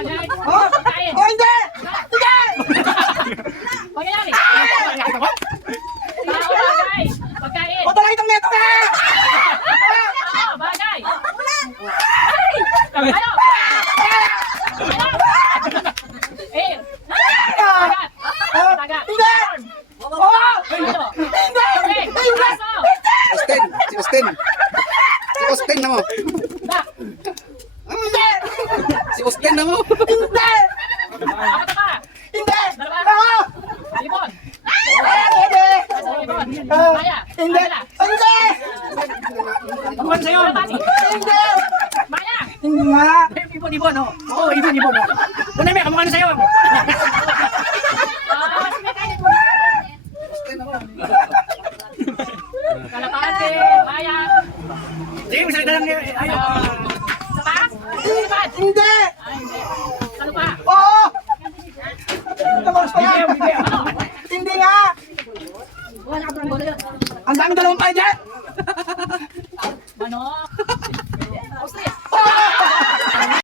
Bagay. Oh! Pagkain. Oh, hindi! Hindi! Pangyayari. Tao, bagay. Pagkain. O, talagang itong neto ka! Tao, bagay. Ano? Ano? Eh. Dagat. Dagat. Hindi! Oh! Ano? Hindi! Tubig. Hindi! Aso. Austin, si Austin. Si Austin na mo. Dak. Hindi! Si Austin na mo. Hindi! Apat pa. Hindi! Dalawa. Oo! Ibon. Hindi! Asa ibon? Ah, Maya. Hindi! Kabila. Hindi! Kuman sa'yo. Hindi! Maya. Hindi nga! Ibon, oh. Oo, ibon. Unay may kamukha na sa'yo. Ah, sige kayo. Kalapate. Maya. Sige, masalita lang niya. Ayaw. Sa taas? Silipad. Hindi! Ay, hindi. Ano pa? Oo! Tapos pa yan! Bibigyan. Ano? Hindi nga! Ang dami dalawang pa dyan!